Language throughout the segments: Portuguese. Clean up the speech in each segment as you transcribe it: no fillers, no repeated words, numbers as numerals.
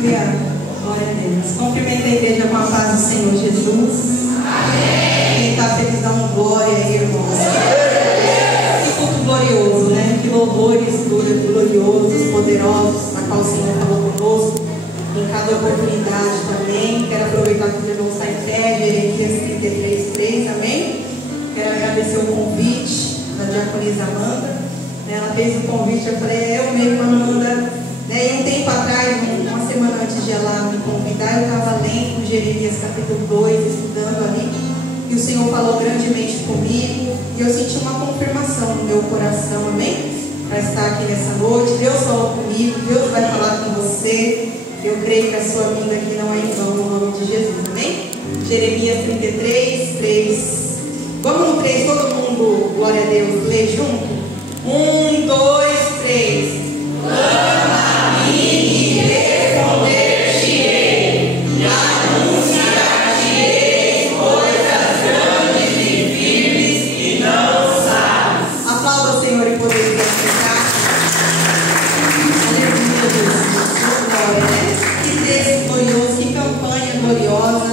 Glória a Deus. Cumprimenta a igreja com a paz do Senhor Jesus. Amém. Quem está feliz dá um glória aí, irmãos. Que culto glorioso, né? Que louvores gloriosos, poderosos, na qual o Senhor falou conosco em cada oportunidade também. Quero aproveitar que os irmãos estão em pé, Jeremias 33:3, amém? Quero agradecer o convite da diaconisa Amanda. Ela fez o convite, eu falei, eu mesma, Amanda. E um tempo atrás, uma semana antes de ela me convidar, eu estava lendo Jeremias capítulo 2, estudando ali, e o Senhor falou grandemente comigo, e eu senti uma confirmação no meu coração, amém? Para estar aqui nessa noite. Deus falou comigo, Deus vai falar com você. Eu creio que a sua vinda aqui não é em vão, no nome de Jesus, amém? Jeremias 33:3. Vamos no 3, todo mundo, glória a Deus, lê junto? 1, 2, 3. Clama a mim e responder-te-ei, anunciar-te-ei coisas grandes e firmes que não sabes. Aplauda o Senhor e poder explicar. Aleluia, Jesus. Glória, né? Que texto glorioso, que campanha gloriosa.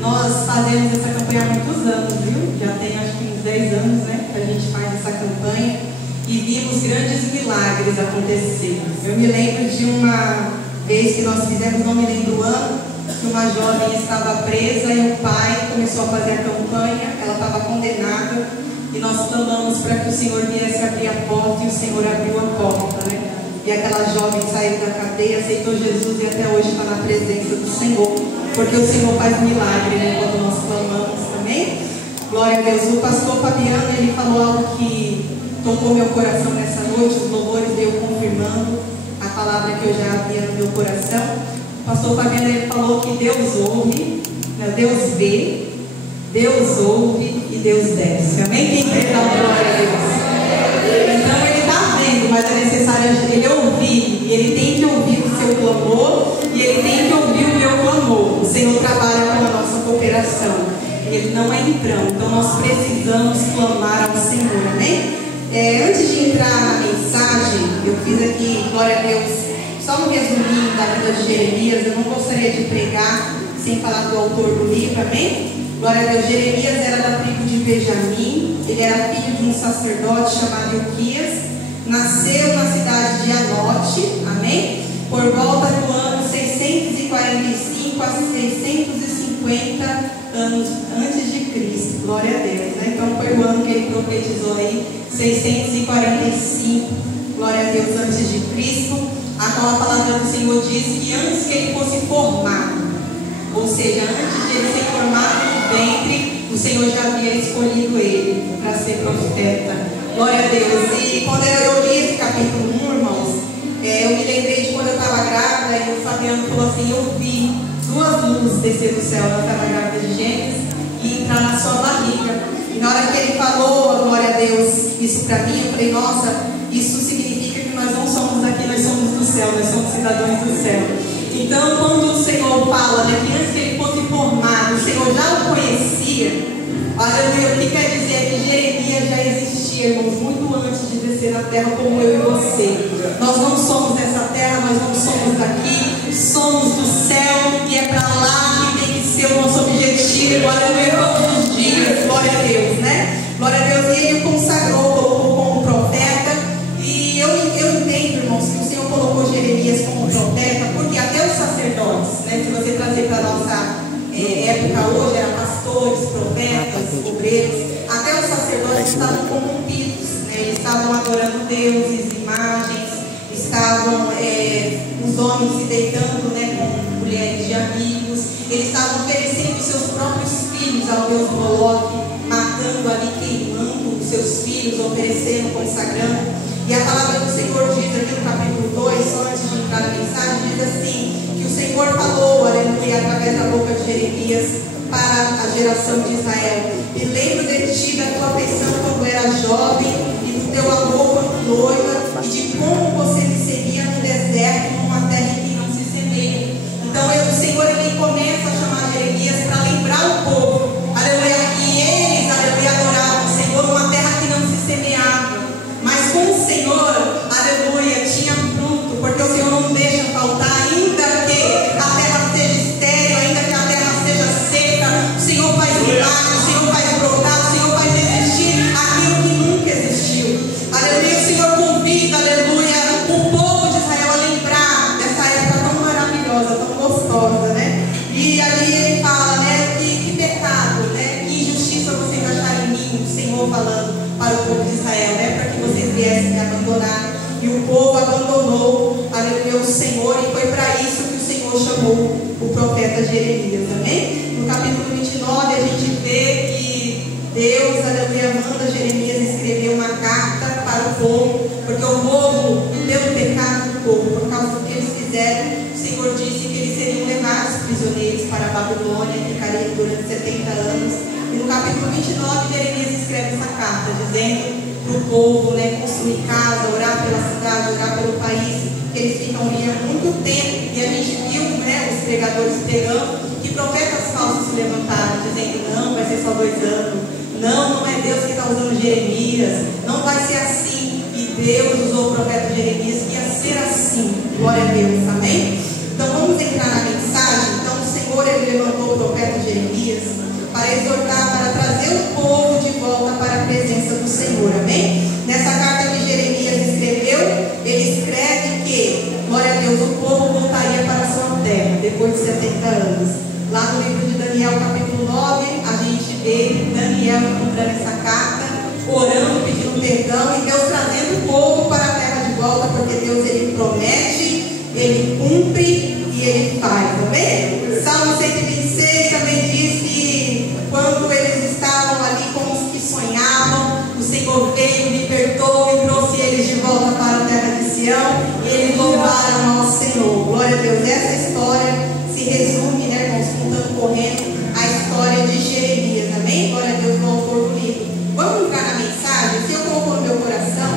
Nós fazemos essa campanha há muitos anos, viu? Já tem acho que uns 10 anos, né? Que a gente faz essa campanha. E vimos grandes milagres acontecer. Eu me lembro de uma vez que nós fizemos, não me lembro do ano, que uma jovem estava presa e o pai começou a fazer a campanha. Ela estava condenada e nós clamamos para que o Senhor viesse abrir a porta, e o Senhor abriu a porta, né? E aquela jovem saiu da cadeia, aceitou Jesus e até hoje está na presença do Senhor, porque o Senhor faz milagre, né? Quando nós clamamos também. Glória a Deus. O pastor Fabiano, ele falou algo que tocou meu coração nessa noite. Os louvores veio confirmando a palavra que eu já havia no meu coração. O pastor Fabiano, ele falou que Deus ouve, Deus vê, Deus ouve e Deus desce. Amém? Quem crê dá glória a Deus. Então ele está vendo, mas é necessário ele ouvir. E ele tem que ouvir o seu clamor, e ele tem que ouvir o meu clamor. O Senhor trabalha com a nossa cooperação. Ele não é em trão, então nós precisamos clamar ao Senhor. Amém? Antes de entrar na mensagem, eu fiz aqui, glória a Deus, só um resuminho da vida de Jeremias. Eu não gostaria de pregar sem falar do autor do livro, amém? Glória a Deus. Jeremias era da tribo de Benjamim, ele era filho de um sacerdote chamado Ilquias, nasceu na cidade de Anote, amém? Por volta do ano 645 a 650 anos antes de Cristo, glória a Deus, né? Então foi o ano que ele profetizou aí, 645, glória a Deus, antes de Cristo, a qual a palavra do Senhor diz que antes que ele fosse formado, ou seja, antes de ele ser formado no ventre, o Senhor já havia escolhido ele para ser profeta, glória a Deus. E quando eu li esse capítulo 1, irmãos, eu me lembrei de quando eu estava grávida, e o Fabiano falou assim, eu vi duas luzes descer do céu. Eu estava grávida de gêmeos e entrar na sua barriga. E na hora que ele falou, glória a Deus, isso para mim, eu falei, nossa, isso significa que nós não somos aqui, nós somos do céu, nós somos cidadãos do céu. Então, quando o Senhor fala, né, que antes que ele fosse formado, o Senhor já o conhecia, aleluia, o que quer dizer que Jeremias já existia, irmãos, muito antes de descer na terra como eu e você. Nós não somos dessa terra, nós não somos daqui, somos do céu, e é para lá que tem que ser o nosso objetivo, aleluia, todos os dias, glória a Deus, né? Glória a Deus. E ele o consagrou, colocou como profeta, e eu entendo, irmãos, que o Senhor colocou Jeremias como profeta, porque até os sacerdotes, né, se você trazer para a nossa época hoje, eram pastores, profetas, obreiros, até os sacerdotes estavam corrompidos, né? Eles estavam adorando deuses, imagens, estavam os homens se deitando, né, com mulheres de amigos, eles estavam oferecendo seus próprios filhos ao Deus Moloque, matando ali, queimando os seus filhos, oferecendo, consagrando. E a palavra do Senhor diz aqui no capítulo 2, só antes de entrar na mensagem, diz assim, que o Senhor falou, aleluia, através da boca de Jeremias, para a geração de Israel. E lembro de ti, da tua afeição quando era jovem, e do teu amor quando noiva, e de como você me seguia no deserto, numa terra em que não se semeia. Então o Senhor, ele começa a chamar Jeremias para lembrar o povo, aleluia, que eles, aleluia, adoravam o Senhor numa terra que não se semeava, mas com o Senhor, aleluia, tinha fruto, porque o Senhor não deixa faltar, ainda que Senhor, e foi para isso que o Senhor chamou o profeta Jeremias, amém? No capítulo 29 a gente vê que Deus, aleluia, manda Jeremias escrever uma carta para o povo, porque o povo, pelo pecado do povo, por causa do que eles fizeram, o Senhor disse que eles seriam levados prisioneiros para a Babilônia e ficariam durante 70 anos. E no capítulo 29, Jeremias escreve essa carta, dizendo para o povo, construir casa, orar pela cidade, orar pelo país, que eles ficam ali há muito tempo. E a gente viu, os pregadores pregando, que profetas falsos se levantaram, dizendo: não, vai ser só 2 anos, não é Deus que está usando Jeremias, não vai ser assim. E Deus usou o profeta Jeremias, que ia ser assim. Glória a Deus, amém? Então vamos entrar na mensagem. Então o Senhor, ele levantou o profeta Jeremias para exortar, para trazer o povo de volta para a presença do Senhor, amém? Nessa carta que Jeremias escreveu, ele escreve que, glória a Deus, o povo voltaria para a sua terra depois de 70 anos. Lá no livro de Daniel, capítulo 9, a gente vê Daniel encontrando essa carta, orando, pedindo perdão, e Deus trazendo o povo para a terra de volta, porque Deus, ele promete, ele cumpre e ele faz, amém? Salmo 126 também diz que quando eles estavam ali como os que sonhavam, o Senhor veio, libertou e trouxe eles de volta para a terra de Sião, e eles louvaram ao Senhor. Glória a Deus. Essa história se resume, irmãos, correndo a história de Jeremias, amém? Glória a Deus, no autor do livro. Vamos entrar na mensagem. Se eu coloco no meu coração,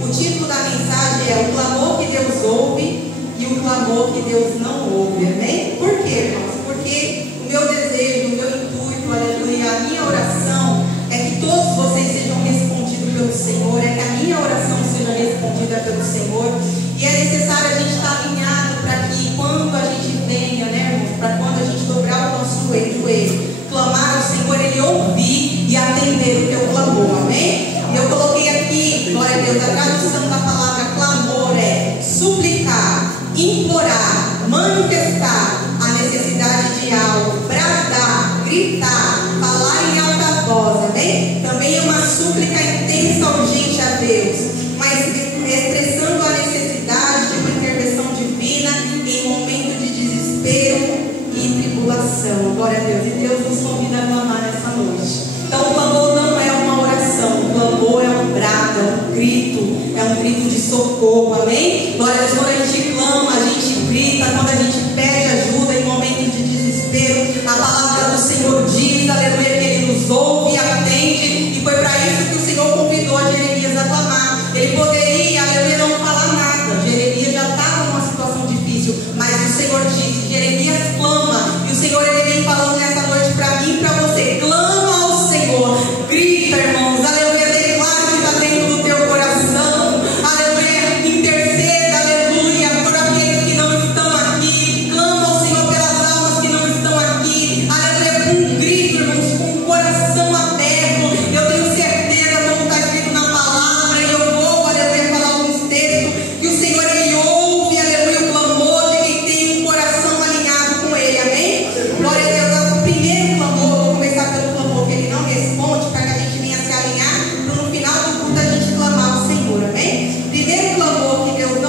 o título da mensagem é O Clamor que Deus Ouve e o Clamor que Deus Não Ouve, amém? Por quê, irmãos? Porque o meu desejo, o meu intuito, aleluia, a minha oração é que todos vocês sejam respondidos pelo Senhor, é que a minha oração seja respondida pelo Senhor, e é necessário a gente estar alinhado para que quando a gente venha, irmãos, para quando a gente dobrar o nosso joelho, clamar ao Senhor, ele ouvir e atender o teu clamor, amém? E eu coloquei aqui, glória a Deus, a tradução da palavra clamor é suplicar, implorar, manifestar a necessidade de algo, bradar, gritar, falar em alta voz, amém? Também é uma súplica intensa, urgente a Deus, mas expressando a necessidade de uma intervenção divina em momento de desespero e tribulação. Glória a Deus. E Deus nos convida a clamar nessa noite. Então o clamor não é uma oração, o clamor é um brado, é um grito de socorro, amém? Glória a Deus. Quando a gente clama, a gente grita, quando a gente pede ajuda em momentos de desespero, a palavra do Senhor diz, aleluia, que ele nos ouve e atende, e foi para isso que o Senhor convidou a Jeremias a clamar. Ele poderia, aleluia, não falar nada. Jeremias já estava numa situação difícil, mas o Senhor disse: Jeremias, clama. E o Senhor, ele vem falando nessa noite para mim e para você: clama ao Senhor, grita, irmãos, aleluia, declara que está dentro do teu coração, aleluia, interceda, aleluia, por aqueles que não estão aqui, clama ao Senhor pelas almas que não estão aqui, aleluia, com um grito, irmãos, com o coração aberto. Eu tenho certeza, como está escrito na palavra, e eu vou, aleluia, falar alguns textos, que o Senhor, ele ouve, aleluia, o clamor de quem tem um coração alinhado com ele, amém? Glória a Deus. O primeiro clamor, vou começar pelo clamor que ele não responde, para que a gente venha se alinhar, para no final do culto a gente clamar ao Senhor, amém? Primeiro clamor que Deus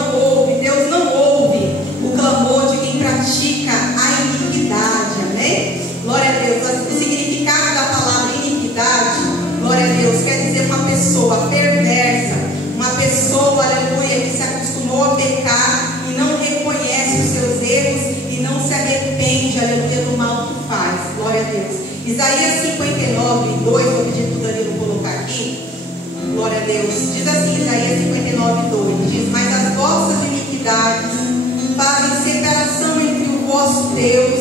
não ouve o clamor de quem pratica a iniquidade, amém? Glória a Deus. O significado da palavra iniquidade, glória a Deus, quer dizer uma pessoa perversa, uma pessoa, aleluia, que se acostumou a pecar e não reconhece os seus erros e não se arrepende, aleluia, do mal que faz. Glória a Deus. Isaías 59, 2, vou pedir para o Danilo colocar aqui. Glória a Deus. Diz assim, Isaías 59, 2, diz: mas as vossas iniquidades fazem separação entre o vosso Deus,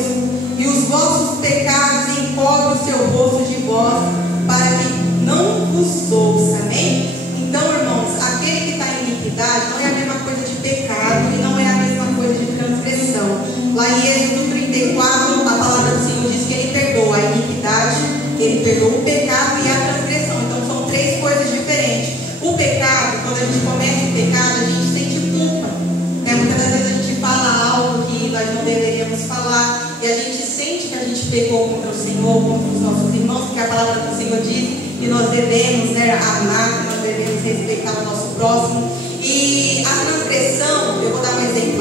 e os vossos pecados encobrem o seu rosto de vós, para que não vos ouça, amém? Então, irmãos, aquele que está em iniquidade não é a mesma coisa de pecado e não é a mesma coisa de transgressão. Lá em Êxodo 34, a palavra do Senhor diz que ele perdoa a iniquidade, ele perdoa o pecado e a transgressão. Então são 3 coisas diferentes. O pecado, quando a gente comete o pecado, a gente sente culpa, muitas das vezes a gente fala algo que nós não deveríamos falar, e a gente sente que a gente pecou contra o Senhor, contra os nossos irmãos, porque a palavra do Senhor diz que nós devemos amar, que nós devemos respeitar o nosso próximo. E a transgressão, eu vou dar um exemplo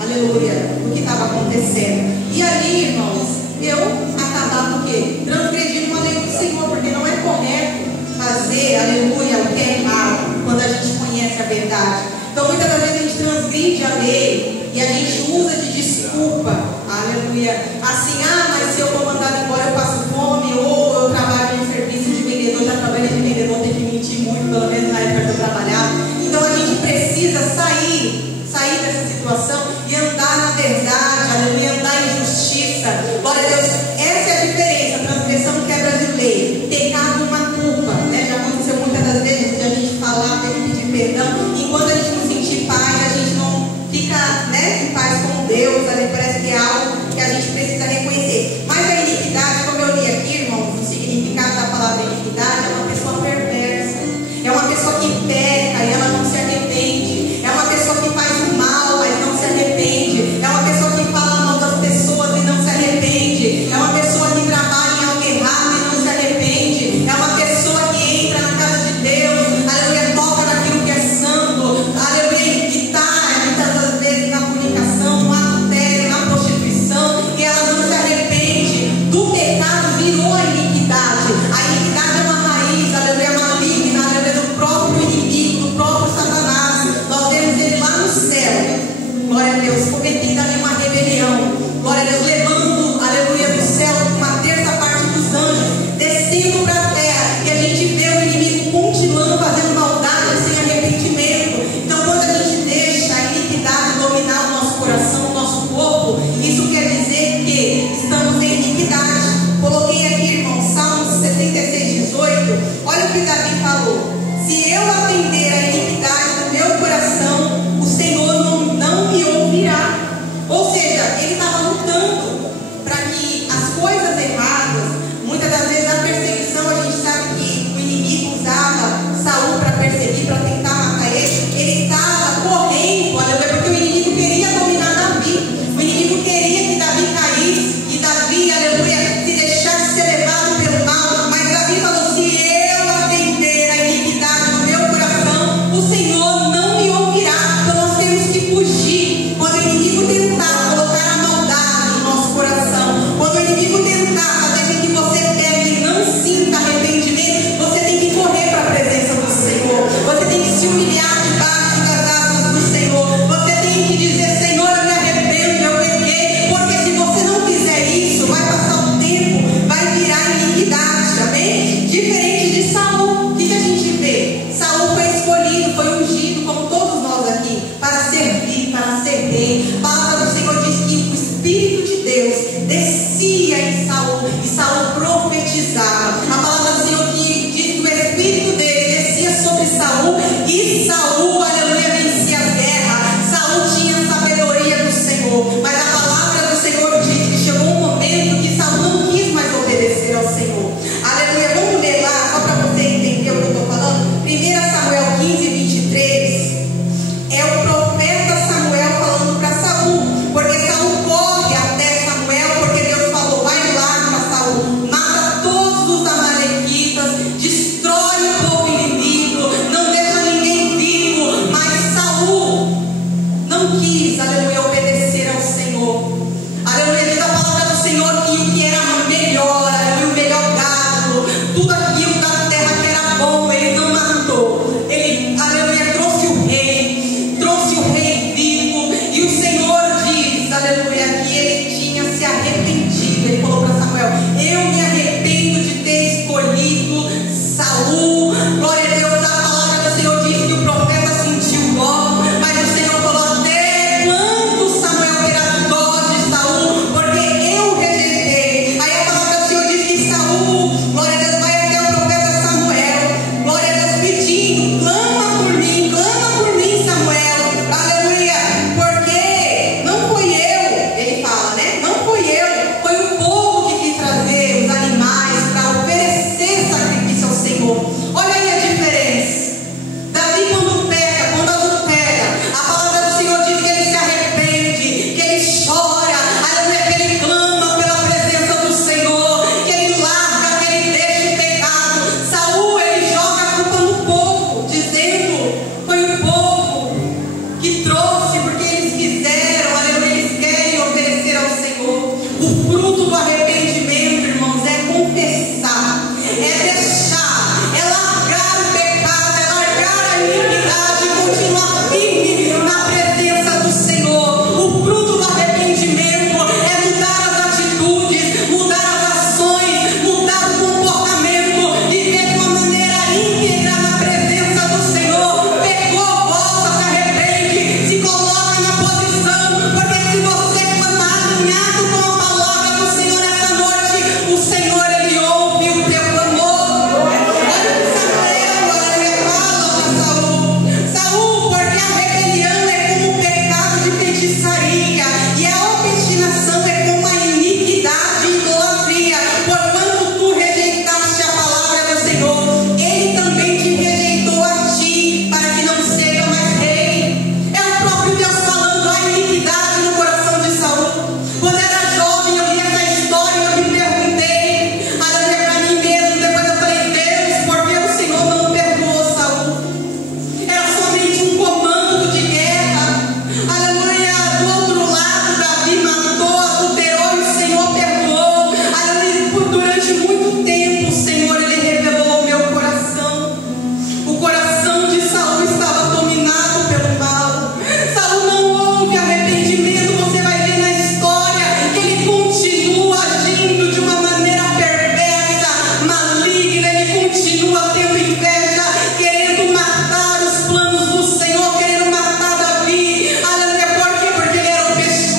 aleluia, do que estava acontecendo. E ali, irmãos, eu acabava o quê? Transgredindo uma lei do Senhor, porque não é correto fazer, aleluia, o que é errado, quando a gente conhece a verdade. Então, muitas das vezes a gente transgride a lei e a gente usa de desculpa, aleluia, assim, mas se eu for mandado embora eu passo fome, ou eu trabalho em serviço de vendedor, já trabalhei de vendedor, tem que mentir muito, pelo menos na época que eu trabalhava. Então, a gente precisa sair dessa situação e andar na verdade, aleluia, andar em justiça. Glória a Deus, essa é a diferença. Transgressão, quebra de lei, pecado, uma culpa, né? Já aconteceu muitas das vezes de a gente falar, ter que pedir perdão, enquanto a gente não sentir paz, a gente não fica, né, em paz com Deus, ali parece que é algo que a gente precisa reconhecer. Mas a iniquidade, como eu li aqui, irmãos, o significado da palavra iniquidade é uma pessoa perversa, é uma pessoa que peca e ela não se arrepende, é uma pessoa que faz o mal, mas não se arrepende, é uma pessoa que fala mal das pessoas e não se arrepende, é uma pessoa que trabalha em algo errado e não se arrepende, é uma pessoa que entra na casa de Deus, aleluia, toca naquilo que é santo, aleluia, que está muitas das vezes na fornicação, no adultério, na prostituição, e ela não se arrepende do pecado, virou a iniquidade. A iniquidade é uma raiz, aleluia, maligna, aleluia, do próprio inimigo, do próprio Satanás. Nós vemos ele lá no céu, glória a Deus, cometendo ali uma rebelião, glória a Deus, levando, aleluia, do céu uma terça parte dos anjos, descendo para a terra, e a gente vê o inimigo continuando fazendo maldade sem arrependimento. Então, quando a gente deixa a iniquidade dominar o nosso coração, o nosso corpo, isso quer dizer que estamos em iniquidade. Coloquei aqui, irmão, Salmos 66, 18. Olha o que Davi falou: se eu atender a iniquidade do meu coração, o Senhor não me ouvirá. Ou seja, ele estava lutando para que as coisas erradas, muitas das vezes a perseguição, a gente sabe que o inimigo usava Saul para perseguir, para tentar matar ele estava correndo, aleluia, porque o inimigo queria dominar Davi, o inimigo queria que Davi caísse, e Davi, aleluia, se deixasse ser levado pelo mal. Mas Davi falou: se eu atender a iniquidade do meu coração, o Senhor não me ouvirá. Então nós temos que fugir quando o inimigo tentar colocar a maldade no nosso coração, quando o inimigo tentar fazer com que você pegue e não sinta arrependimento, você tem que correr para a presença do Senhor, você tem que se humilhar debaixo das asas do Senhor, você tem que dizer: Senhor, eu me arrependo, eu pequei. Porque se você não fizer isso, vai passar o tempo, vai virar iniquidade, amém? Diferente de Saul, o que a gente vê? Saul foi escolhido, foi ungido, como todos nós aqui, para servir, para ser rei. A palavra do Senhor diz que o Espírito de Deus descia em Saul, e Saul profetizava. A palavra do Senhor diz que o Espírito dele descia sobre Saul, e Saul, aleluia, vencia a guerra. Saul tinha a sabedoria do Senhor, mas a palavra do Senhor diz que chegou um momento que Saul não quis mais obedecer ao Senhor. Aleluia, vamos ler lá, só para você entender o que eu estou falando. 1 Samuel 15, 23. É o profeta Samuel falando para Saul, porque Saul corre até Samuel, porque Deus falou: vai lá para Saul, mata todos os amalequitas, destrói o povo inimigo, não deixa ninguém vivo. Mas Saul não quis, aleluia, obedecer ao Senhor. Aleluia, diz a palavra do Senhor que o que era melhor, aleluia, o melhor gado, tudo aquilo da terra que era bom, ele não matou. Ele, aleluia, trouxe o rei vivo. E o Senhor diz, aleluia, que ele tinha se arrependido. Ele falou para Samuel: eu me arrependo de ter escolhido Saul. Glória a Deus. A palavra do Senhor diz que o profeta sentiu dó, mas o Senhor falou: até quando, Samuel, terá dó de Saul? Porque eu rejeitei. Aí a palavra do Senhor diz que Saul, glória a Deus, vai até o profeta Samuel, glória a Deus, pedindo: clama por mim, Samuel, aleluia, porque não fui eu, ele fala, né? Não fui eu, foi o povo que quis trazer os animais fizeram, aleluia, eles querem oferecer ao Senhor. O fruto do arrependimento, irmãos, é confessar, é deixar, é largar o pecado, é largar a iniquidade e continuar firme na presença do Senhor. O fruto do arrependimento é mudar as atitudes, mudar as ações, mudar o comportamento, viver de uma maneira íntegra na presença do Senhor. Pecou, volta, se arrepende, se coloca na posição, porque se você for alinhado com a palavra do Senhor essa noite, o Senhor, Ele ouve o teu clamor. Olha o que Samuel, aleluia, fala para Saul. Saul, porque a rebelião é como o pecado de feitiçaria, e a obstinação é como a iniquidade e idolatria. Porquanto tu rejeitaste a palavra do Senhor, Ele também te rejeitou a ti, para que não seja mais rei. É o próprio Deus falando a iniquidade no coração de Saul. Quando era jovem, eu li essa história e eu me perguntei, aleluia, para mim mesmo. Depois eu falei, Deus, por que o Senhor não perdoou Saul? Era somente um comando de guerra, aleluia. Do outro lado, Davi matou, adulterou e o Senhor perdoou, aleluia. Durante muito tempo, o Senhor, Ele revelou o meu coração. O coração de Saul estava dominado pelo mal. Saul não houve arrependimento. Você vai ver na história que ele continua agindo de uma maneira perversa, maligna. Ele continua tendo inveja, querendo matar os planos do Senhor, querendo matar Davi. Aleluia. Por quê? Porque ele era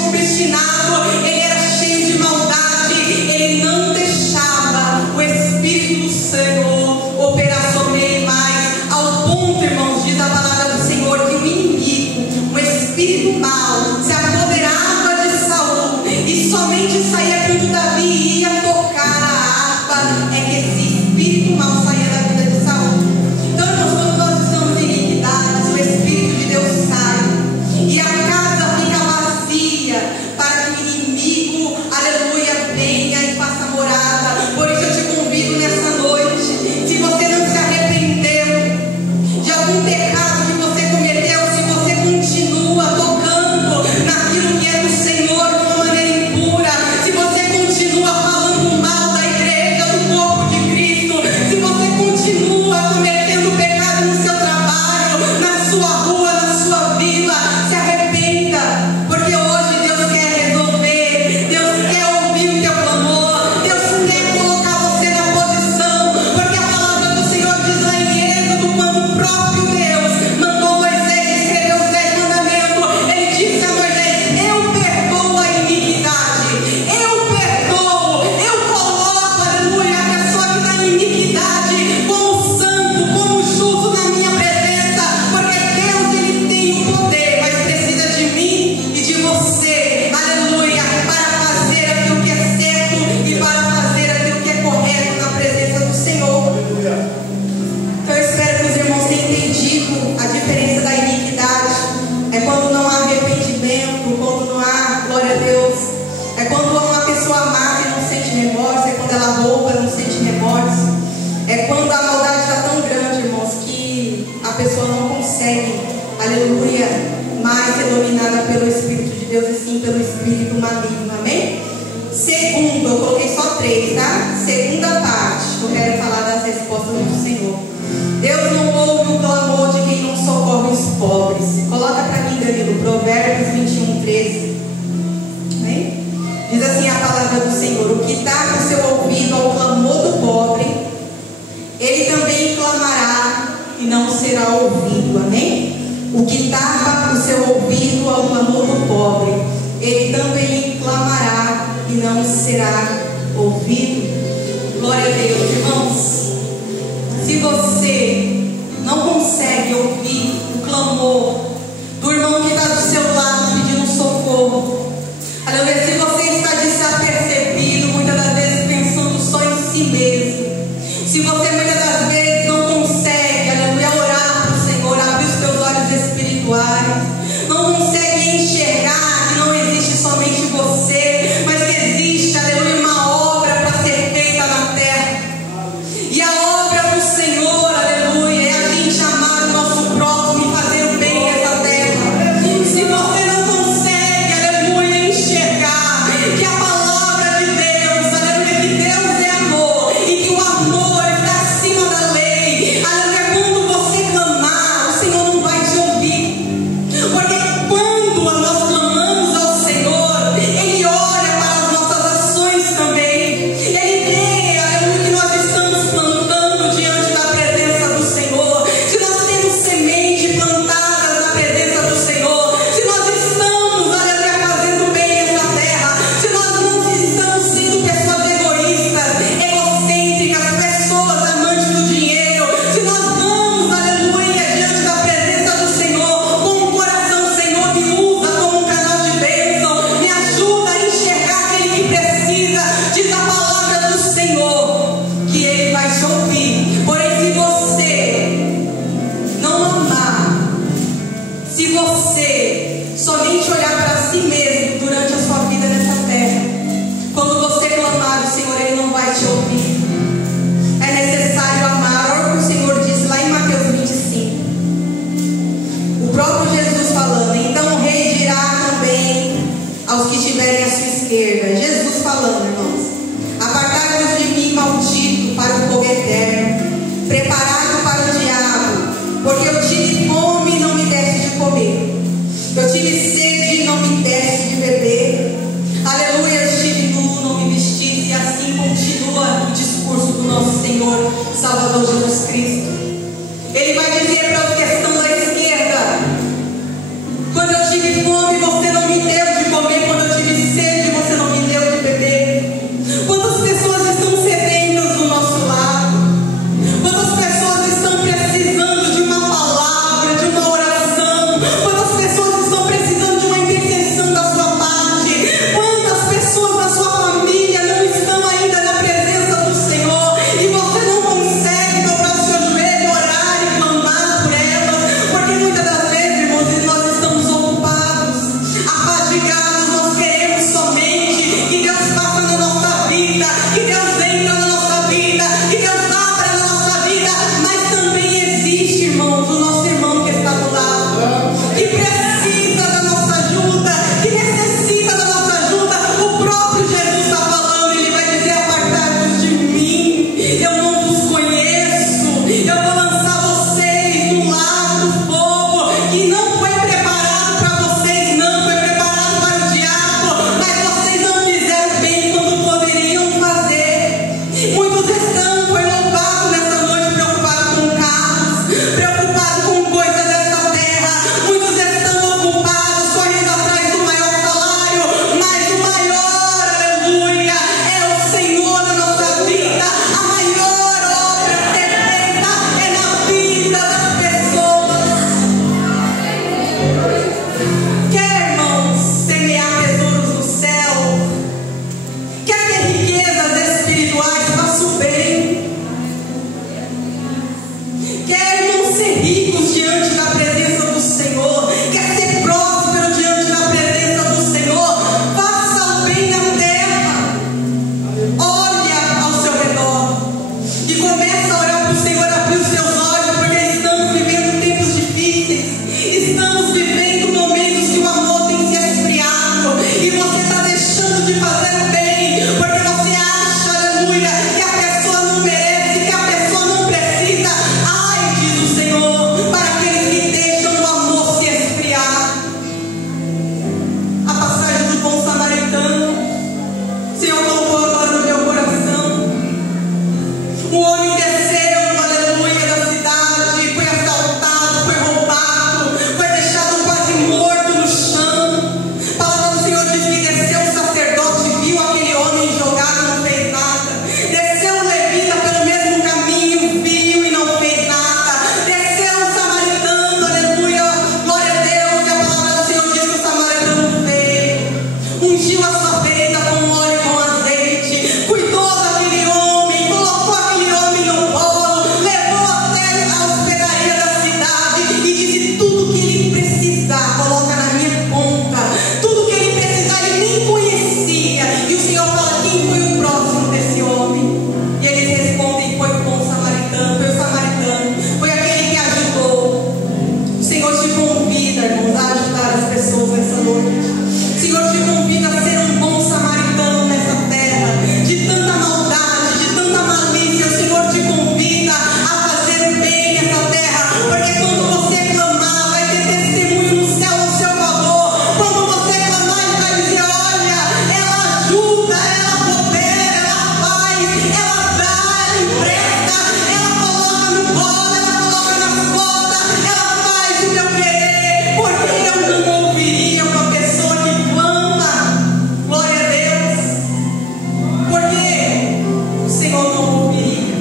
obstinado, ele era cheio de maldade. Ele não deixava o Espírito do Senhor operar sobre ele mais, ao ponto, irmãos, diz a palavra do Senhor, que o inimigo, o espírito mau, se apoderava de Saul e somente saía quando Davi ia tocar a harpa. É que esse espírito mau saía da vida de Saul. Então, irmãos, quando nós estamos em iniquidades, o Espírito de Deus sai e a casa fica vazia para que o inimigo, aleluia, venha e faça morada. Por isso eu te convido nessa noite, se você não se arrependeu de algum pecado que você cometeu, se você continua tocando naquilo que é do Senhor de uma maneira impura, se você continua falando mal da igreja, do corpo de Cristo, se você continua cometendo pecado no seu trabalho, na sua rua, na sua vila, se arrependa, porque hoje Deus quer resolver, Deus quer ouvir o teu clamor, Deus quer colocar você na posição, porque a palavra do Senhor diz lá em Êxodo, quando o próprio Deus mandou Moisés escrever os 10 mandamentos, ele disse a Moisés: eu perdoo a iniquidade, eu perdoo, eu coloco, aleluia, a pessoa que está em iniquidade como santo, como justo na minha presença, porque Deus, Ele tem o poder, mas precisa de mim e de você, aleluia, para fazer aquilo que é certo e para fazer aquilo que é correto na presença do Senhor. Então eu espero que os irmãos tenham entendido a diferença da iniquidade. É quando não há arrependimento, quando não há glória a Deus. É quando uma pessoa mata e não sente remorso. É quando ela rouba e não sente remorso. É quando a maldade está tão grande, irmãos, que a pessoa não consegue, aleluia, mais ser dominada pelo Espírito de Deus e sim pelo Espírito maligno. Amém? Segundo, eu coloquei só 3, tá? Segunda parte, eu quero falar das respostas do Senhor. Deus não ouve o clamor de quem não socorre os pobres. Coloca para mim, Danilo, Provérbios 21, 13. Amém? Diz assim a palavra do Senhor: o que dá o seu ouvido ao clamor do pobre, ele também clamará e não será ouvido. Amém? O que tapa o seu ouvido ao clamor do pobre, ele também clamará e não será ouvido. Glória a Deus, irmãos. Se você não consegue ouvir o clamor do irmão que está do seu lado pedindo socorro, aleluia, se você está desapercebido, muitas das vezes pensando só em si mesmo, se você muitas das vezes não consegue, aleluia, orar para o Senhor, abrir os teus olhos espirituais, não consegue enxergar que não existe somente você, mas que existe, aleluia, uma obra para ser feita na terra. E a obra do Senhor, aleluia, é a gente amar o nosso próximo e fazer o bem nessa terra. Se você não consegue tive fome, você não me deu de comer. Quando eu tive sede, você não me deu de beber. Quantas pessoas estão sedentas do nosso lado? Quantas pessoas estão precisando de uma palavra, de uma oração? Quantas pessoas estão precisando de uma intercessão da sua parte? Quantas pessoas da sua família não estão ainda na presença do Senhor e você não consegue dobrar o seu joelho, orar e clamar por elas? Porque muitas das vezes, irmãos, nós estamos ocupados, afadigados. Nós queremos somente que Deus faça na nossa vida, que Deus entra na nossa vida, que Deus abra na nossa vida. Mas também existe, irmãos, o nosso irmão que está do lado, que precisa da nossa ajuda, que necessita da nossa ajuda. O próprio Jesus está falando, ele vai dizer: apartai-vos de mim, eu não vos conheço. Eu vou lançar vocês no lago do fogo, que não foi preparado para vocês, não foi preparado para o diabo, mas vocês não fizeram bem quando poderiam fazer. Muitos estão, foi louvado nessa noite, preocupados com carros, preocupados com coisas dessa terra. Muitos estão ocupados, correndo atrás do maior salário, mas o maior, aleluia, é o Senhor na nossa vida. A maior obra perfeita é na vida das pessoas. Quer, irmãos, semear tesouros no céu? Quer ter riquezas espirituais? Faça o bem. Quer, irmãos, ser ricos diante da presença do Senhor? Quer ser próspero diante da presença do Senhor? Faça o bem na terra. Olha ao seu redor e começa a orar para o Senhor abrir os seus olhos, porque estamos vivendo tempos difíceis. Estamos vivendo momentos que o amor tem se esfriado e você está deixando de fazer o bem, porque você acha, aleluia, que a pessoa não merece, que a pessoa não precisa. Ai, diz o Senhor, para aqueles que deixam o amor se esfriar. A passagem do bom samaritano, o Senhor colocou agora no meu coração. O homem desceu, aleluia, da cidade, foi assaltado, foi roubado, foi deixado quase morto no chão. A palavra do Senhor diz que desceu o sacerdote, viu aquele homem jogado, não fez nada. Desceu o levita pelo mesmo caminho, viu e não fez nada. Desceu o samaritano, aleluia, glória a Deus. E a palavra do Senhor diz que o samaritano veio, ungiu a sua ferida com óleo e com azeite, cuidou daquele homem, colocou aquele homem no colo, levou até a hospedaria da cidade e disse: tudo que ele precisar, coloca na minha conta. Tudo que ele precisar, ele nem conhecia. E o Senhor fala: quem foi o próximo desse homem? E eles respondem: foi o bom samaritano, foi o samaritano, foi aquele que ajudou. O Senhor te convida, irmãos, a ajudar as pessoas nessa noite. O Senhor te convida a ser um bom samaritano nessa terra, de tanta maldade, de tanta malícia. O Senhor te convida a fazer o bem nessa terra, porque quando você clamar, vai ter testemunho no céu ao seu favor. Quando você clamar, Ele vai dizer: olha, ela ajuda, ela coopera, ela faz, ela dá, ela empresta, ela coloca no colo, ela coloca nas costas, ela faz o meu querer. Porque eu não ouviria uma pessoa que clama? Glória a Deus. Porque o Senhor não ouviria.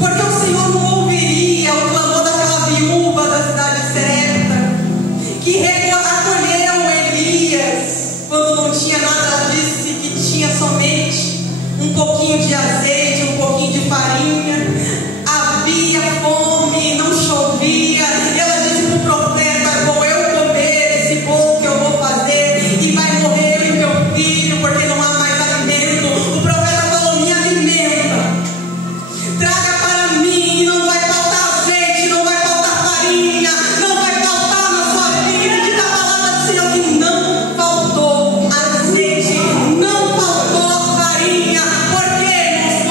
Porque o Senhor não ouviria o clamor daquela viúva da cidade de Serepta, que acolheu Elias quando não tinha nada. Ela disse que tinha somente um pouquinho de azeite, um pouquinho de farinha. Havia fome, não chovia. E ela disse para o profeta: vou eu comer esse bolo que eu vou fazer e vai morrer eu e meu filho, porque não há mais alimento. O profeta falou: me alimenta, traga para mim, não vai faltar azeite, não vai faltar farinha, não vai faltar na sua vida. Diz a palavra do Senhor que não faltou azeite, não faltou farinha. Por quê, irmãos?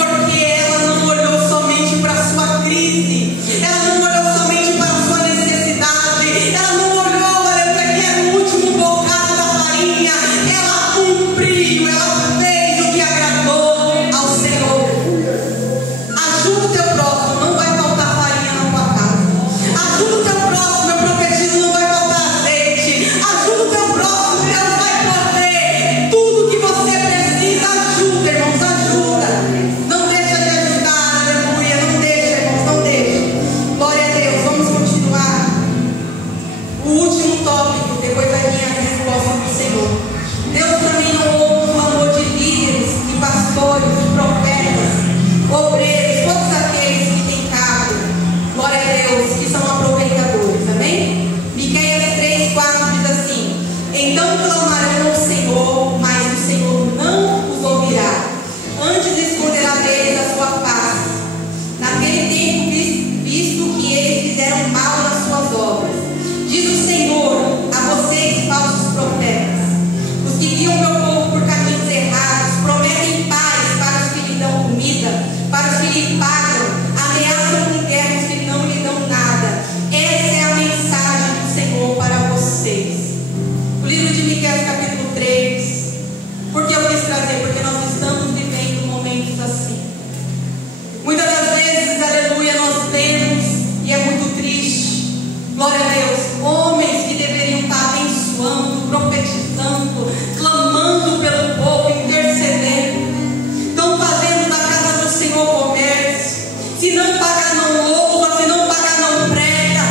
Então clamarão ao Senhor, mas o Senhor não os ouvirá. Antes esconderá deles a sua face. Naquele tempo, visto que eles fizeram mal nas suas obras. Diz o Senhor a vocês, falsos profetas, os que guiam meu povo por caminhos errados, prometem paz para os que lhe dão comida, para os que lhe pagam, ameaçam com guerra os que não lhe dão nada. Essa é a mensagem do Senhor para vocês. O livro de Miqueias, capítulo 3. Por que eu quis trazer? Porque nós estamos vivendo momentos assim. Muitas das vezes, aleluia, nós lemos e é muito triste. Glória a Deus. Homens que deveriam estar abençoando, profetizando, clamando pelo povo, intercedendo, estão fazendo da casa do Senhor comércio. Se não pagar, não louva. Se não pagar, não prega.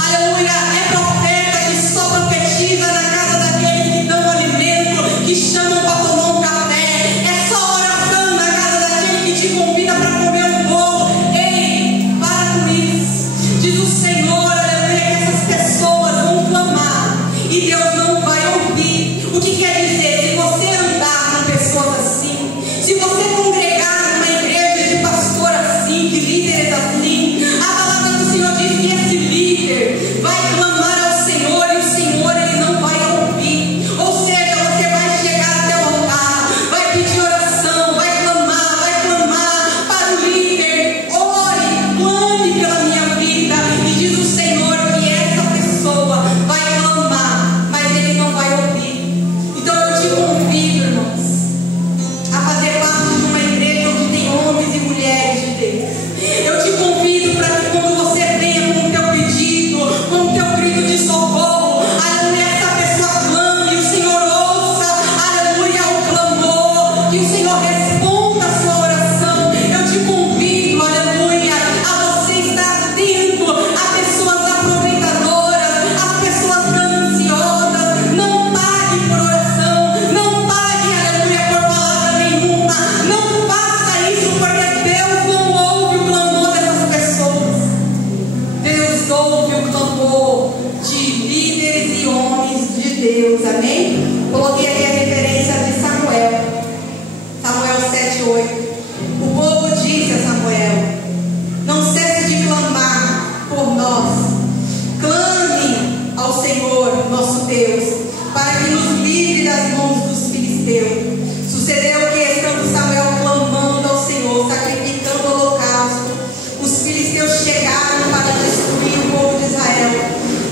Aleluia. É profeta que só profetiza na casa daqueles que dão alimento, que chamam para tomar um café. É só oração na casa daquele que te convida para comer um bolo. Ei, para com isso. Diz o Senhor, aleluia, que essas pessoas vão clamar e Deus não vai ouvir. O que quer dizer? Se você andar com pessoas assim, se você congregar numa igreja de pastor assim, de líderes assim, a palavra do Senhor diz que esse líder vai clamar ao Senhor e o Senhor ele não vai ouvir. Ou seja, você vai chegar até o altar, vai pedir oração, vai clamar para o líder. Ore, clame pela minha vida. E diz o Senhor que essa pessoa vai clamar, mas ele não vai ouvir. Então eu te convido, irmãos, a fazer parte de uma igreja onde tem homens e mulheres de Deus. Eu te convido para que quando você venha com o teu pedido, com o teu grito de socorro, aleluia, essa pessoa clame, o Senhor ouça, aleluia, o clamor, que o Senhor responda a sua oração. Eu te convido, aleluia, a você estar atento a pessoas aproveitadoras, as pessoas gananciosas. Não pague por oração, não pague, aleluia, por palavra nenhuma. Não faça isso, porque Deus não ouve o clamor dessas pessoas. Deus ouve o clamor de líderes e homens de Deus, amém? Coloquei aqui a referência de Samuel, Samuel 7:8. O povo disse a Samuel: não cesse de clamar por nós, clame ao Senhor nosso Deus, para que nos livre das mãos dos filisteus. Sucedeu que, estando Samuel clamando ao Senhor, sacrificando holocausto, os filisteus chegaram para destruir o povo de Israel.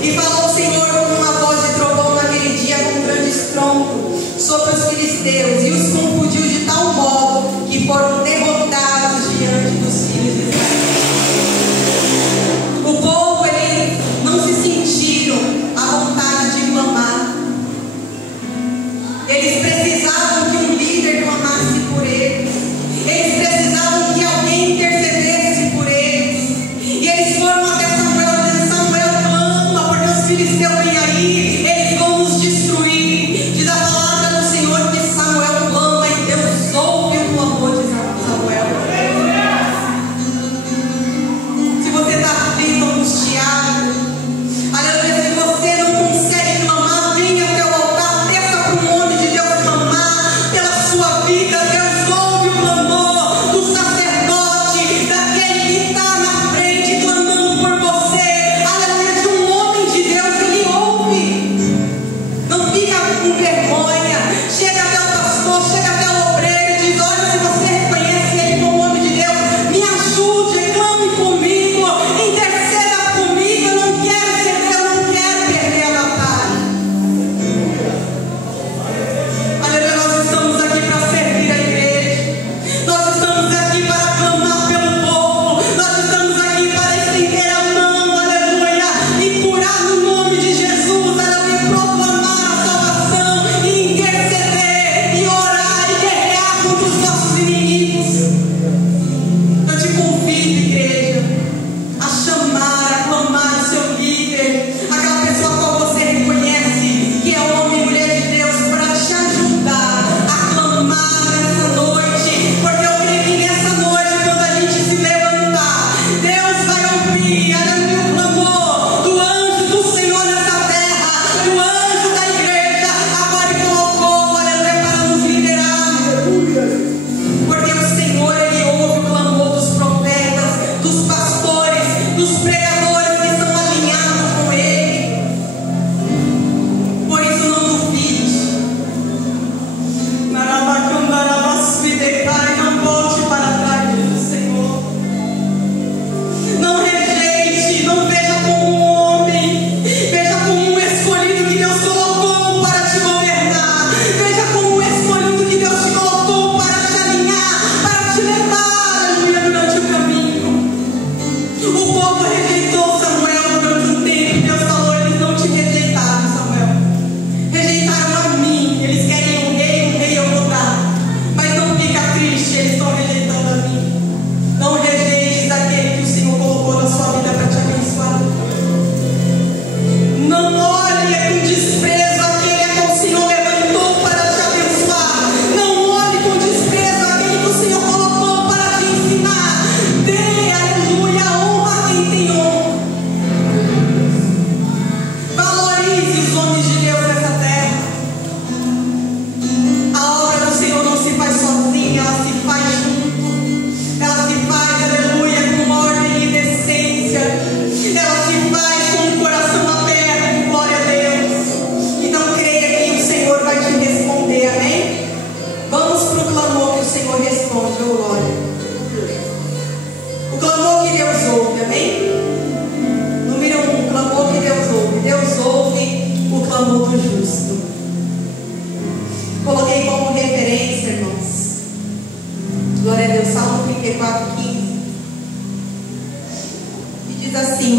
E falou o Senhor com uma voz de trovão naquele dia, com um grande estrondo sobre os filisteus, e os confundiu de tal modo que foram derrotados diante dos filhos de Israel. O povo, eles não se sentiram à vontade de clamar. Eles precisavam que um líder clamasse por eles. Eles precisavam que alguém intercedesse por eles. E eles foram até Samuel e disseram: Samuel, clama, porque os filisteus vêm aí, eles vão nos destruir. Diz a palavra do Senhor que Samuel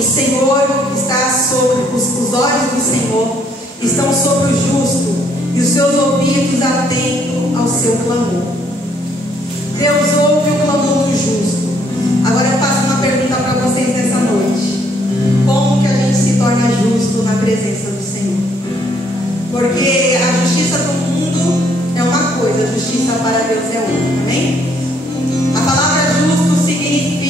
o Senhor está sobre, os olhos do Senhor estão sobre o justo, e os seus ouvidos atentos ao seu clamor. Deus ouve o clamor do justo. Agora eu faço uma pergunta para vocês nessa noite: como que a gente se torna justo na presença do Senhor? Porque a justiça do mundo é uma coisa, a justiça para Deus é outra, amém? A palavra justo significa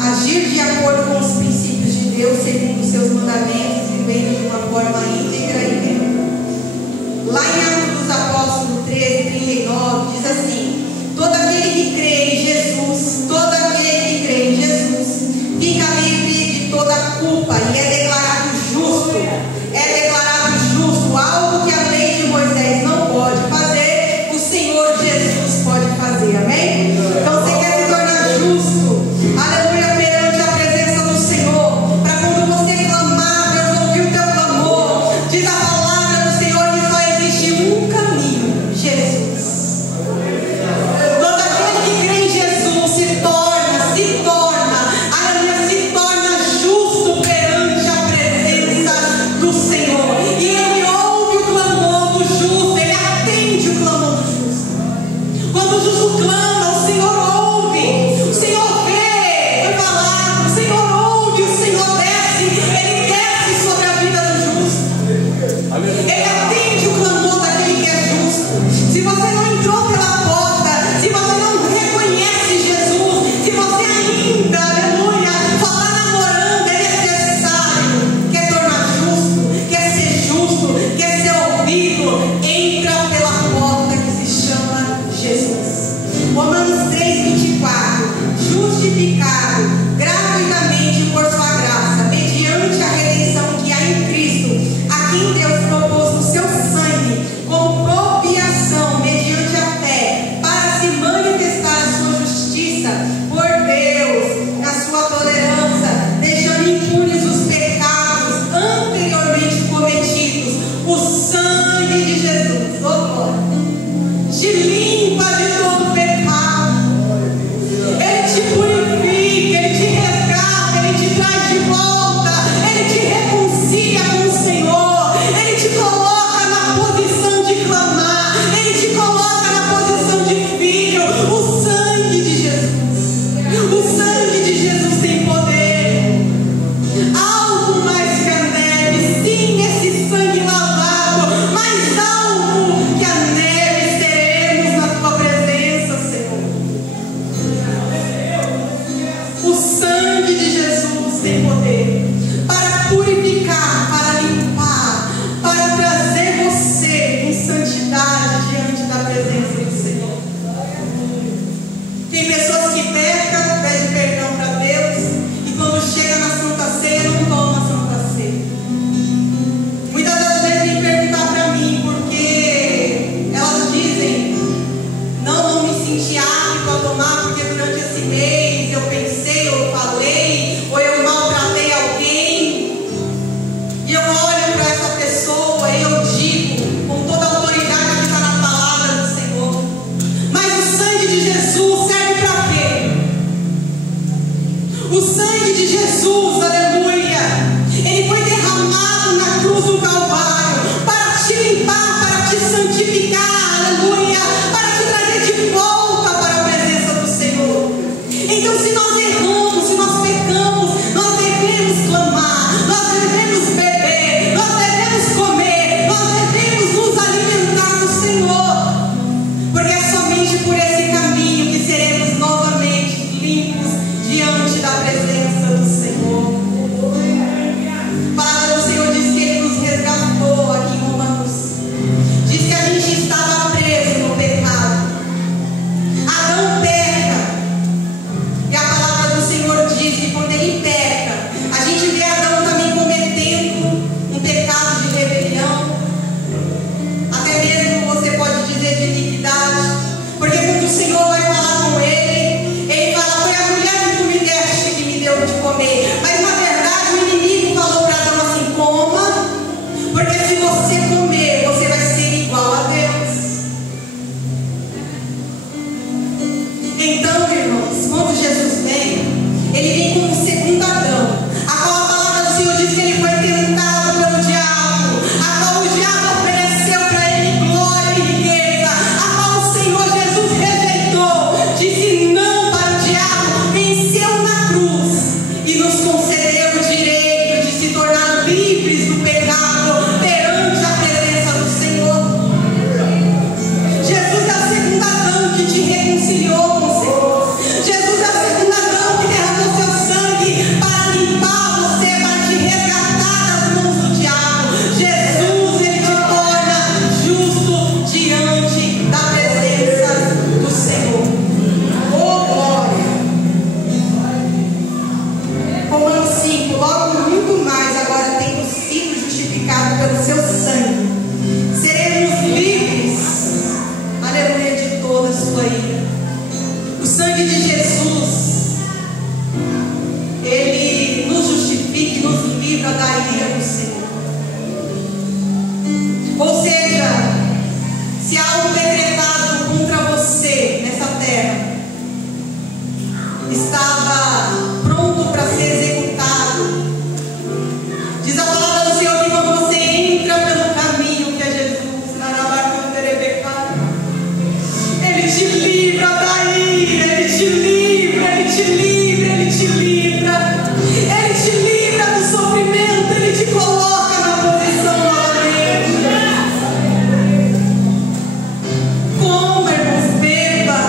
agir de acordo com os princípios de Deus, segundo os seus mandamentos, vivendo de uma forma íntegra e reta. Lá em Atos dos Apóstolos 13:39 diz assim: todo aquele que crê em Jesus, todo aquele que crê em Jesus fica livre de toda culpa e é declarado justo. É declarado justo, algo que a lei de Moisés não pode fazer, o Senhor Jesus pode fazer, amém? Então você quer se tornar justo, aleluia, perante a presença do Senhor, para quando você clamar, Deus ouvir o teu clamor. Diz a palavra do Senhor que só existe um caminho: Jesus. Todo aquele que crê em Jesus se torna, aleluia, se torna justo perante a presença do Senhor. E Ele ouve o clamor do justo, Ele atende o clamor do justo. Quando o justo clama, o Senhor ouve, o Senhor vê, foi falado, o Senhor ouve, o Senhor desce, Ele desce sobre a vida do justo. Ele atende o clamor daquele que é justo. Se você não entrou pela porta, se você não reconhece Jesus, se você ainda, aleluia, só está namorando, é necessário, quer tornar justo, quer ser justo, quer ser ouvido, entra pela porta que se chama Jesus. Romanos 3:24: justificado gratuitamente por sua graça, mediante a redenção que há em Cristo, a quem Deus propôs no seu sangue, como propiação mediante a fé, para se manifestar a sua justiça por Deus, na sua tolerância, deixando impunes os pecados anteriormente cometidos. O sangue de Jesus, oh glória, te limpa de todo pecado. Ele te purifica, Ele te resgata, Ele te traz de volta, Ele te reconcilia com o Senhor, Ele te coloca na posição de clamar, Ele te coloca na posição de filho. O sangue de Jesus, o sangue de Jesus tem poder, algo mais que a neve. Sim, esse sangue lavado, mais algo que a neve seremos na tua presença, Senhor. O sangue de Jesus tem poder para purificar, para limpar, para trazer você em santidade diante da presença do Senhor. Tem pessoas que pecam, pedem perdão para Deus, e quando chega na Santa Ceia não toma a Santa Ceia. Muitas das vezes vêm perguntar para mim, porque elas dizem: não me senti apto a tomar, porque durante esse mês eu pensei, eu falei, ou eu maltratei alguém. E eu olho para essa pessoa e eu digo, com toda a autoridade que está na palavra do Senhor: mas o sangue de Jesus serve para quê? O sangue de Jesus, aleluia, Ele foi derramado na cruz do Calvário para te limpar, para te santificar, aleluia, para te trazer de volta para a presença do Senhor. Então, se nós erramos, se nós pecamos, nós devemos clamar, nós devemos beber, nós devemos comer, nós devemos nos alimentar do Senhor, porque é somente por esse caminho que seremos novamente limpos diante da presença do Senhor. A palavra do Senhor diz que Ele nos resgatou aqui em Romanos. Diz que a gente estava preso no pecado. Adão peca. E a palavra do Senhor diz que quando ele peca, a gente vê Adão também cometendo um pecado de rebelião. Até mesmo você pode dizer de iniquidade. Porque quando o Senhor vai falar com ele, ele fala: foi a mulher que tu me deste que me deu de comer. Mas na verdade o inimigo falou para Adão assim: coma, porque se você comer, você vai ser igual a Deus. Então, irmãos, quando Jesus vem, Ele vem com Se algo decretado contra você nessa terra estava pronto para ser executado, diz a palavra do Senhor que quando você entra pelo caminho que é Jesus, Ele te livra da ira, Ele te livra, Ele te livra, Ele te livra, Ele te livra do sofrimento, Ele te coloca na posição novamente. Coma, irmãos, beba,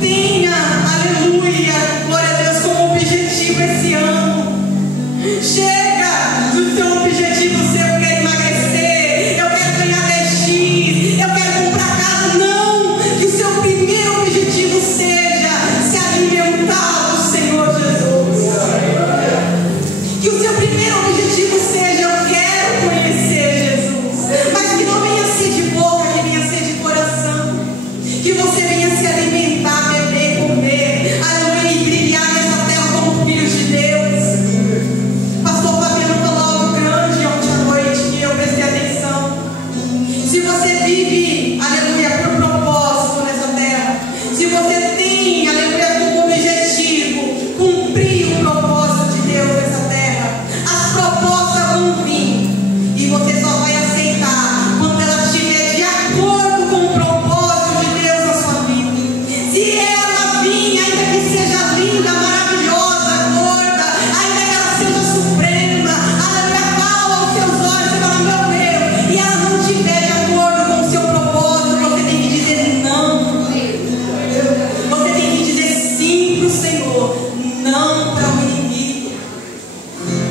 tenha, aleluia, glória a Deus, como objetivo esse ano. Chega do seu objetivo ser: eu quero emagrecer, eu quero ganhar 10x, eu quero comprar casa. Não, que o seu primeiro objetivo seja se alimentar do Senhor Jesus. Que o seu primeiro objetivo seja: eu quero conhecer Jesus. Mas que não venha ser de boca, que venha ser de coração. Que você venha se alimentar, beber, comer, aleluia, e brilhar nessa terra como filhos de Deus. Pastor Fabiano falou algo grande ontem à noite que eu prestei atenção. Se você vive, aleluia, por propósito nessa terra, se você tem, aleluia, como objetivo cumprir o propósito de Deus nessa terra, as propostas vão vir e você só vai aceitar quando ela estiver de acordo com o propósito de Deus na sua vida. Se ela vir, ainda que seja linda, maravilhosa, gorda, ainda que ela seja suprema, aleluia, fala aos seus olhos e fala: meu Deus, e ela não estiver de acordo com o seu propósito, você tem que dizer não. Você tem que dizer sim para o Senhor, não para o inimigo.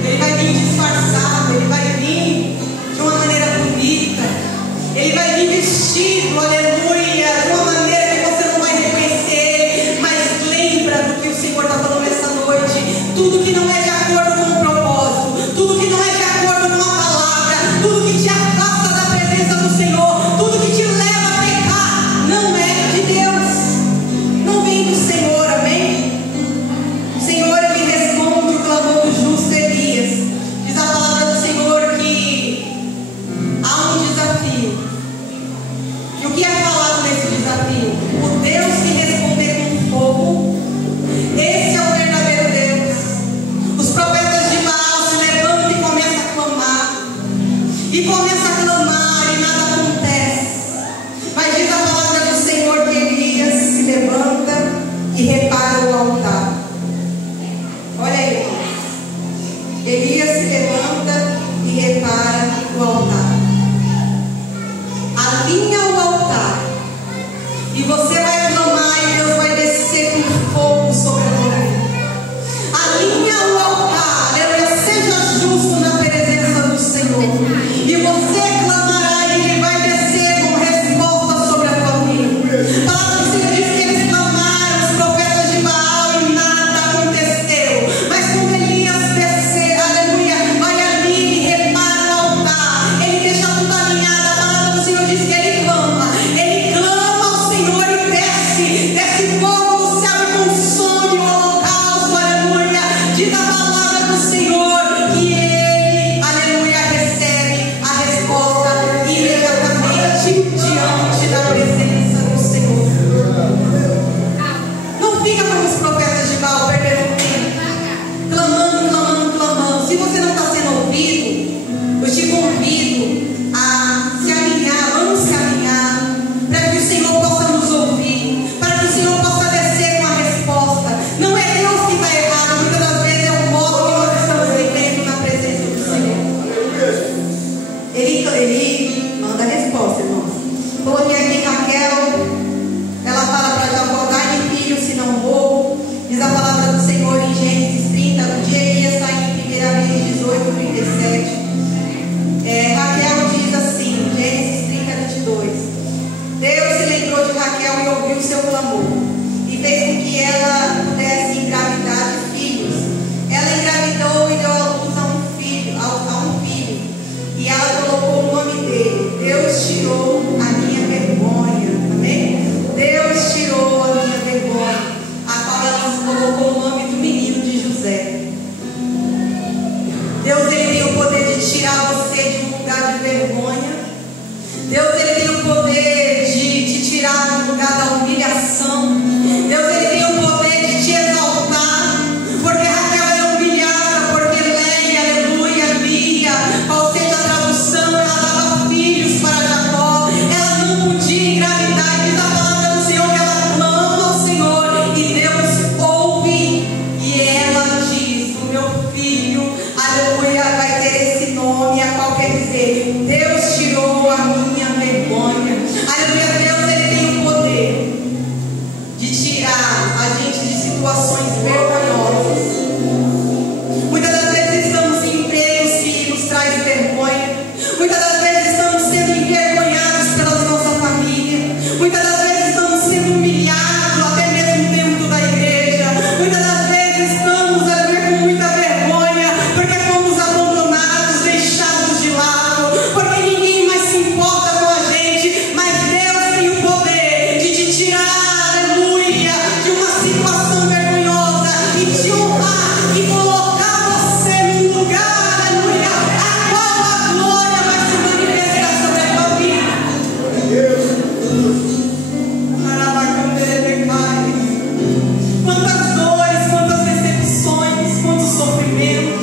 Ele vai vir disfarçado, ele vai vir de uma maneira bonita, ele vai vir vestido, aleluia, de uma maneira que você não vai reconhecer ele. Mas lembra do que o Senhor está falando essa noite: tudo que não é de acordo com o propósito, tudo que não é de acordo com a palavra, tudo que te afasta da presença do Senhor, tudo que te leva a pecar, não é de Deus, não vem do Senhor. Amém? O Senhor que responde o clamor do justo Elias. Diz a palavra do Senhor que há um desafio. E o que é falado nesse desafio? O Deus que responder com fogo, esse é o verdadeiro Deus. Os profetas de Baal se levantam e começam a clamar. E começam a clamar e nada acontece. Mas diz a palavra do Senhor que Elias se levanta e repara o altar. Olha aí, irmãos. Elias se levanta e repara o altar. Alinha o altar. E você vai clamar e Deus vai descer com fogo sobre a tua vida. Alinha o altar. Aleluia. Seja justo na presença do Senhor. E você clamará e Ele vai descer com resposta sobre a tua vida. A palavra do Senhor diz que eles clamaram, os profetas de Baal, e nada aconteceu. Mas quando Elias descer, aleluia, vai ali e repara o altar. Ele deixa tudo alinhado. A palavra do Senhor diz que ele clama ao Senhor e desce fogo do céu e consome o holocausto. Aleluia. Diz a palavra do Senhor que ele, aleluia, recebe a resposta imediatamente diante da presença do Senhor. Não fica como os profetas de Baal perdendo tempo, clamando. Se você não está sendo ouvido, eu te convido a se alinhar. Vamos se alinhar para que o Senhor possa nos ouvir, para que o Senhor possa descer com a resposta. Não é Deus que está errado, muitas das vezes é o modo que nós estamos vivendo na presença do Senhor. Ele manda a resposta, irmãos. Coloquei aqui Raquel, ela fala para Jacó: dai-me filho, se não vou. Diz a palavra do Senhor em Gênesis 30, no dia Elias está em 1 Reis 18, 37. Raquel diz assim, Gênesis 30, 22: Deus se lembrou de Raquel e ouviu o seu clamor, e fez com que ela pudesse engravidar de filhos. Ela engravidou e deu à luz a um filho, e ela colocou o nome dele: Deus tirou a minha vergonha. porque Deus tirou a minha vergonha. Aleluia, Deus, Ele tem o poder de tirar a gente de situações vergonhosas. Muitas das vezes estamos em empregos que nos traz vergonha. Muitas das vezes estamos sendo envergonhados pela nossa família. Muitas das vezes estamos sendo humilhados até mesmo dentro da igreja. Muitas das vezes estamos com muita vergonha porque fomos abandonados, deixados de lado, porque ninguém mais se importa com a gente. Mas Deus tem o poder de te tirar, aleluia, de uma situação vergonhosa e te honrar e colocar você num lugar, aleluia, a qual a glória vai se manifestar sobre a tua vida. Quantas dores, quantas decepções, quanto sofrimento,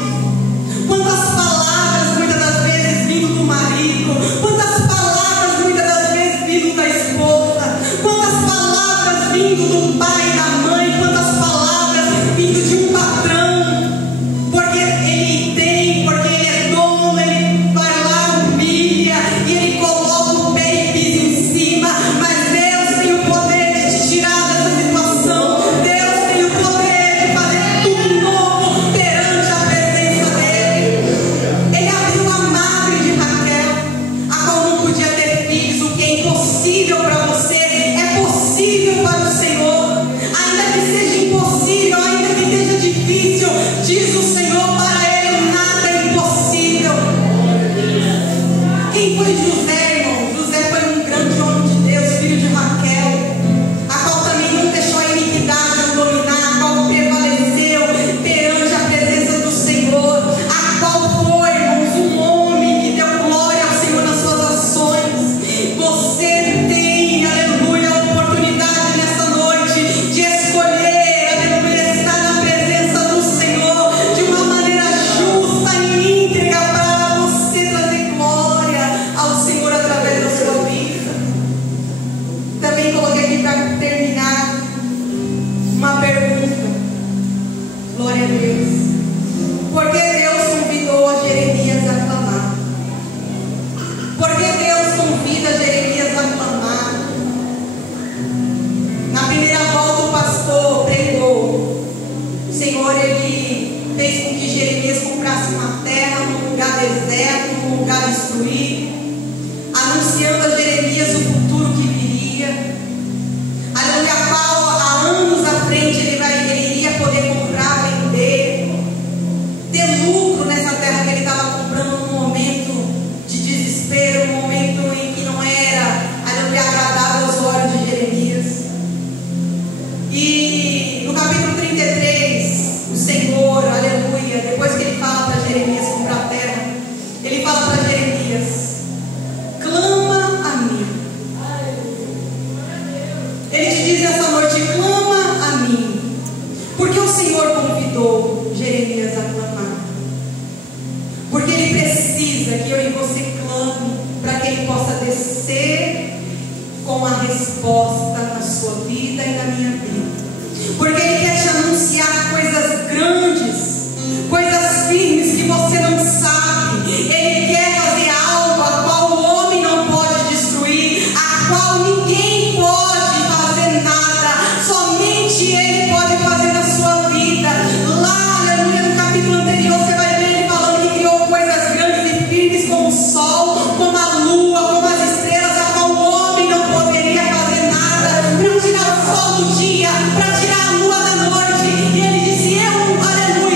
quantas palavras muitas das vezes vindo do marido, quantas palavras muitas das vezes vindo da esposa, quantas palavras vindo do pai e da mãe, quantas palavras vindo de um patrão, porque ele tem, porque ele é dono, ele vai lá, humilha e ele coloca o pé e pisa em cima. Mas Deus tem o poder de te tirar dessa situação. Deus tem o poder de fazer tudo novo perante a presença dele. Ele abriu a madre de Raquel, a qual não podia ter filhos. O que é impossível para você é possível para o Senhor. Ainda que seja impossível, ainda que seja difícil, diz o Senhor, para ele nada é impossível. Quem foi José, irmão? José foi um grande homem de Deus, filho de Raquel, a qual também não deixou a iniquidade o dominar, a qual prevaleceu perante a presença do Senhor, a qual foi, irmãos, um homem que deu glória ao Senhor nas suas ações. Você tem, aleluia, a oportunidade nessa noite de escolher, aleluia, estar na presença do Senhor de uma maneira justa e íntegra para você trazer glória ao Senhor através da sua vida. Também coloquei aqui para terminar uma pergunta. Glória a Deus. Por que Deus convidou a Jeremias a clamar? Por que Deus convida Jeremias a clamar? Na primeira volta o pastor pregou. O Senhor, ele fez com que Jeremias comprasse uma terra num lugar deserto, num lugar destruído, anunciando a Jeremias o futuro que viria. Aleluia, a qual há anos à frente ele iria poder comprar, vender, ter lucro nessa terra que ele estava comprando num momento de desespero, num momento em que não era, aleluia, agradável aos olhos de Jeremias. E no capítulo 33, o Senhor, aleluia, depois que ele fala para Jeremias comprar a terra, ele fala para Jeremias: clama a mim. Ele te diz essa noite: clama a mim. Porque o Senhor convidou Jeremias a clamar. Porque ele precisa que eu e você clame, para que ele possa descer com a resposta na sua vida e na minha vida. Porque ele quer te anunciar coisas grandes, coisas firmes que você não sabe. Ele quer fazer algo a qual o homem não pode destruir, a qual ninguém pode fazer nada, somente ele pode fazer na sua vida. Lá, aleluia, no capítulo anterior, você vai ver ele falando que criou coisas grandes e firmes, como o sol, como a lua, como as estrelas, a qual o homem não poderia fazer nada, para tirar o sol do dia, para tirar a lua da noite. E ele disse: eu, aleluia,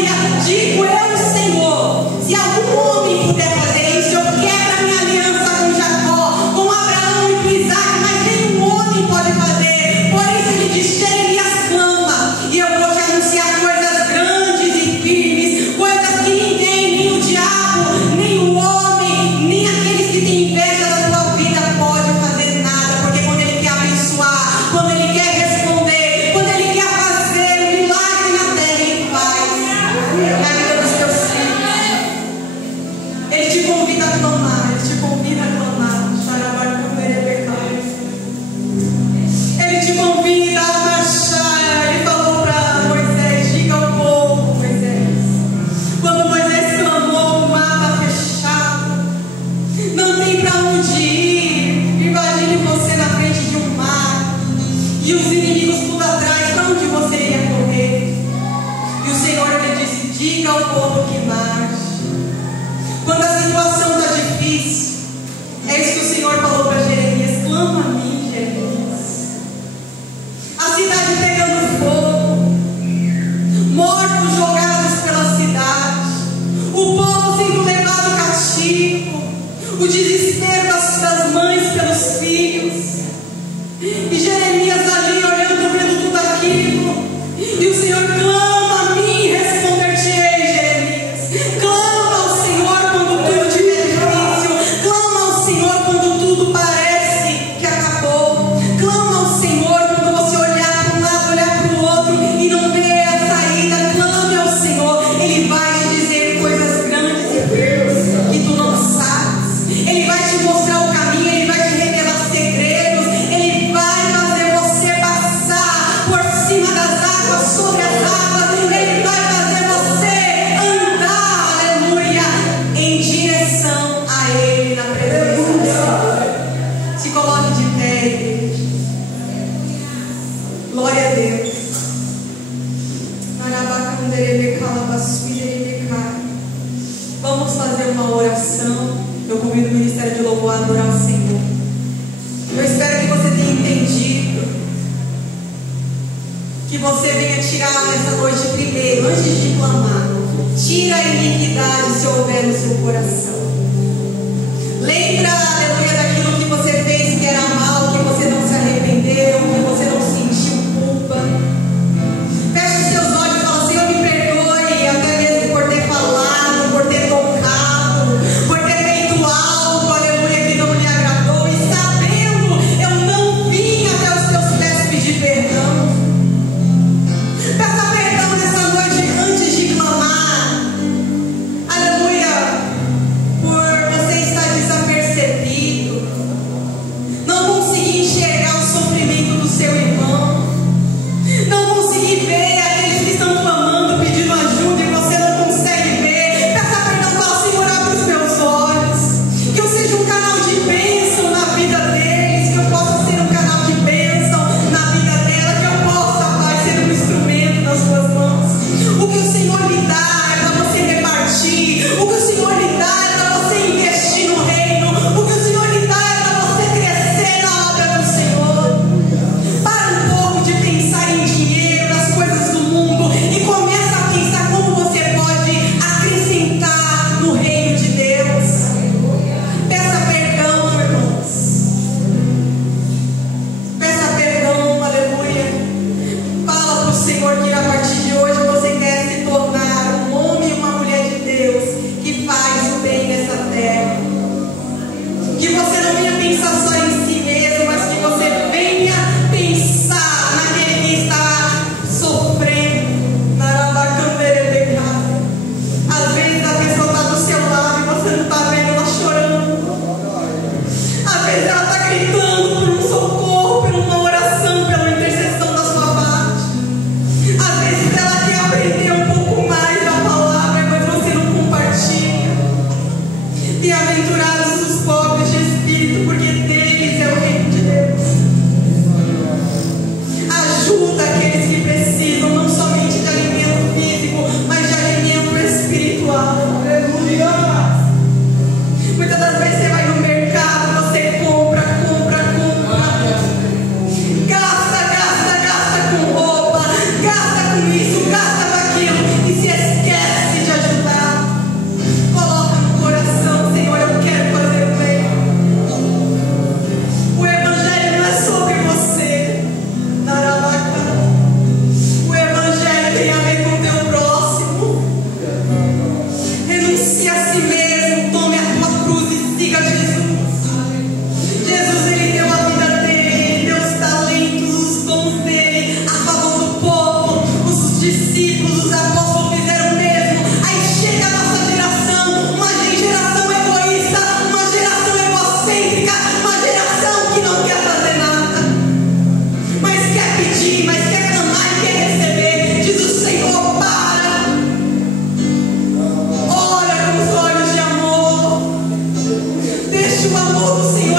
não tem para onde ir. Imagine você na frente de um mar e os inimigos tudo atrás, para onde você iria correr? E o Senhor lhe disse: diga ao povo que marche. Quando a situação está difícil, é isso que o Senhor falou para Jeremias: clama a mim, Jeremias. A cidade pegando fogo, mortos jogados pela cidade, o povo sendo levado cativo, o desespero das mães pelos filhos, e Jeremias ali olhando, vendo tudo aquilo, e o Senhor: clama a mim, responder-te-ei, Jeremias. Clama ao Senhor quando tudo estiver difícil, clama ao Senhor quando tudo parece que acabou, clama ao Senhor quando você olhar para um lado, olhar para o outro e não vê a saída. Clame ao Senhor, Ele vai te dizer coisas grandes e firmes que tu não sabes, Ele vai te mostrar o caminho, Ele vai te revelar segredos, Ele vai fazer você passar por cima das águas, sobre as águas, Ele vai fazer você andar, aleluia, em direção a Ele, na presença do Senhor. Se coloque de pé, igreja. Glória a Deus. Vamos fazer uma oração. Eu convido o Ministério de Louvor a adorar o Senhor. Eu espero que você tenha entendido, que você venha tirar nessa noite primeiro, antes de clamar, tira a iniquidade se houver no seu coração. Lembra, aleluia, daquilo que você fez que era mal, que você não se arrependeu, que você não sentiu culpa. Feche os seus olhos e fala: Senhor, me perdoe, até mesmo por ter falado, por ter tocado, por ter feito algo, aleluia, que não lhe agradou, e sabendo, eu não vim até os teus pés pedir perdão. Peça perdão nessa noite antes de clamar, aleluia, por você estar desapercebido, não conseguir enxergar o sofrimento do seu irmão, não conseguir ver aqueles que estão clamando, pedindo ajuda e você não consegue ver. Peça perdão, fala: Senhor, abre os meus olhos, que eu seja um canal de bênção na vida deles, que eu possa ser um canal de bênção na vida dela, que eu possa, Pai, ser um instrumento nas suas mãos. O que o Senhor lhe dá é para você repartir, o que o Senhor lhe dá é para você investir no reino, o que o Senhor lhe dá é para você crescer na obra do Senhor. Para um pouco de pensar em dinheiro, nas coisas do mundo, e começa a pensar como você pode acrescentar no reino de Deus. Peça perdão, irmãos. Peça perdão, aleluia. Fala para o Senhor que a partir de hoje você quer se tornar um homem e uma mulher de Deus que faz o bem nessa terra. Que você não venha pensar só em si mesmo, mas que você venha pensar naquele que está sofrendo. Às vezes a pessoa está do seu lado e você não está vendo ela chorando. Às vezes ela está gritando por um socorro, por uma oração, pela intercessão da sua parte. Às vezes ela quer aprender um pouco mais da palavra, mas você não compartilha. Bem-aventurados os pobres de espírito, porque deles é o reino de Deus. Ajuda aqueles que precisam, não somente de alimento físico, mas de alimento espiritual. Aleluia! Muitas das vezes você vai no mercado, você compra, compra, seja o amor do Senhor